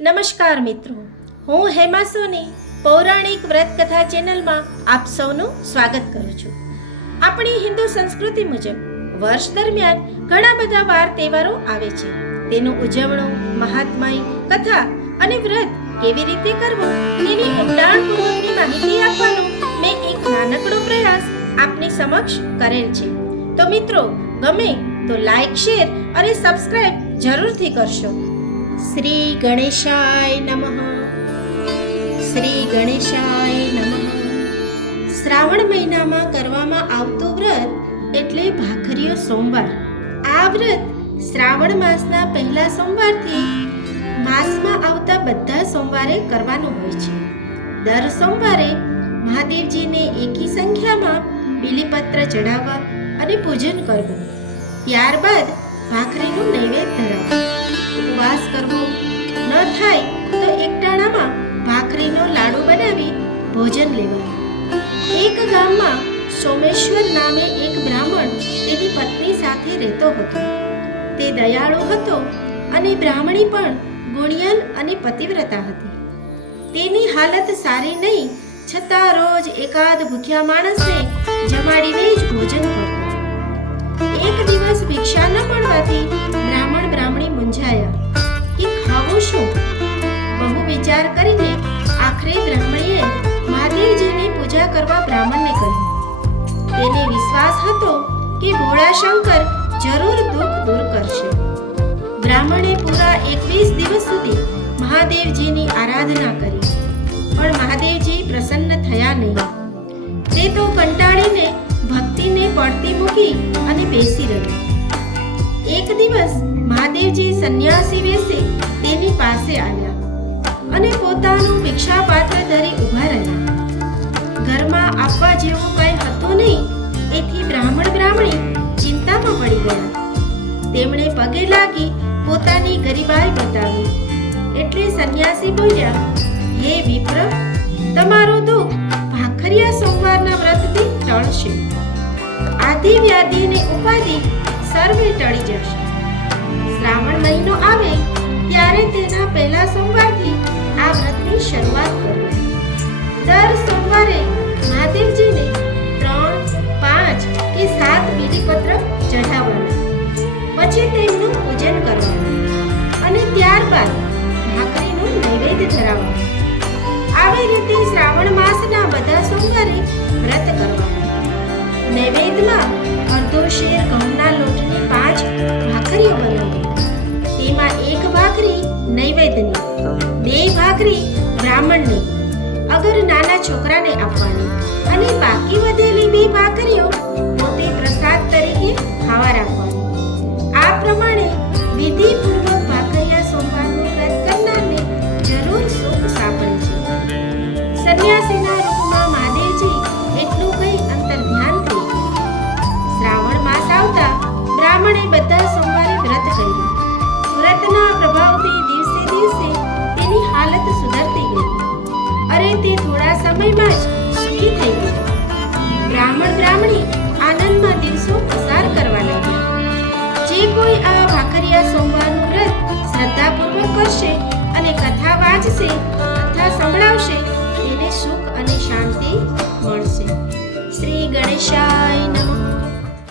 નમસ્કાર મિત્રો, હું હેમા સોની, પૌરાણિક વ્રત કથા ચેનલમાં આપ સૌનું સ્વાગત કરું છું. આપણી હિન્દુ સંસ્કૃતિ મુજબ, વર્ષ દરમિયાન ઘણા બધા વાર તહેવારો આવે છે. તેનું ઉજવણું, મહાત્માય કથા અને વ્રત કેવી રીતે કરવું, તેની ઊંડાણપૂર્વકની માહિતી આપવાનો મેં એક નાનકડો પ્રયાસ આપની સમક્ષ કરેલ છે. તો મિત્રો, ગમે તો લાઈક શેર અને સબસ્ક્રાઇબ જરૂરથી કરશો. શ્રી ગણેશાય નમઃ શ્રી ગણેશાય નમઃ શ્રાવણ મહિનામાં કરવામાં આવતો વ્રત એટલે ભાખરીયો સોમવાર. આ વ્રત શ્રાવણ માસના પહેલા સોમવારથી માસમાં આવતા બધા સોમવારે કરવાનું હોય છે. દર સોમવારે મહાદેવજીને એકી સંખ્યામાં બીલીપત્ર ચડાવવા અને પૂજન કરવું. ત્યારબાદ ભાખરીનું નૈવેદ્ય ધરાવવું ભોજન લેવા. એક ગામમાં સોમેશ્વર નામે એક બ્રાહ્મણ તેની પત્ની સાથે રહેતો હતો. તે દયાળુ હતો અને બ્રાહ્મણી પણ ગુણિયલ અને પતિવ્રતા હતી. તેની હાલત સારી નહીં, છતાં રોજ એકાદ ભૂખ્યા માણસને જમાડીને જ ભોજન કરતો. એક દિવસ ભિક્ષા ન મળવાથી બ્રાહ્મણ બ્રાહ્મણી હતો કે ભોળાશંકર જરૂર દુઃખ દૂર કરશે. બ્રાહ્મણે પૂરા એકવીસ દિવસ સુધી મહાદેવજીની આરાધના કરી, પણ મહાદેવજી પ્રસન્ન થયા નહીં. તે તો કંટાળીને ભક્તિને પડતી મૂકી અને બેસી રહ્યો. એક દિવસ મહાદેવજી સંન્યાસી વેશે તેની પાસે આવ્યા અને પોતાનું ભિક્ષા પાત્ર ધરી ઊભા રહ્યા. ઘરમાં આપવા જેવું કંઈ હતું નહીં એથી બ્રાહ્મણ બ્રાહ્મણી ચિંતામાં પડી ગયા. તેમણે પગે લાગી પોતાની ગરીબાઈ બતાવી. એટલે સંન્યાસી બોલ્યા, હે વિપ્ર, તમારું દુઃખ ભાખરિયા સોમવારના વ્રતથી ટળશે. આદિ વ્યાધિ ને ઉપાધિ સર્વે ટળી જશે. શ્રાવણ મહિનો આવે ત્યારે તેના પહેલા સોમવારથી આ વ્રતની શરૂઆત કરો. દર સોમવારે મહાદેવજીને પછી તેમનું પૂજન કરવાનું અને ત્યારબાદ ભાખરીનું નૈવેદ્ય ધરાવવાનું આવી રીતે શ્રાવણ માસના બધા સોમવારે વ્રત કરવાનું નૈવેદ્યમાં અડધો શેર ઘઉંના લોટની પાંચ ભાખરીઓ બનાવવી તેમાં એક ભાખરી નૈવેદ્યની, બે ભાખરી બ્રાહ્મણની, અગર નાના છોકરાને આપવાની અને બાકી વધેલી બે ભાખરીઓ પોતે પ્રસાદ તરીકે ખાવા રાખવાની તે થોડા સમયમાં જ સુખી થઈ ગઈ બ્રાહ્મણ બ્રાહ્મણી આનંદમાં દિવસો પસાર કરવા લાગ્યા. જે કોઈ આ ભાખરિયા સોમવારનું વ્રત શ્રદ્ધાપૂર્વક કરશે અને કથા વાંચશે કથા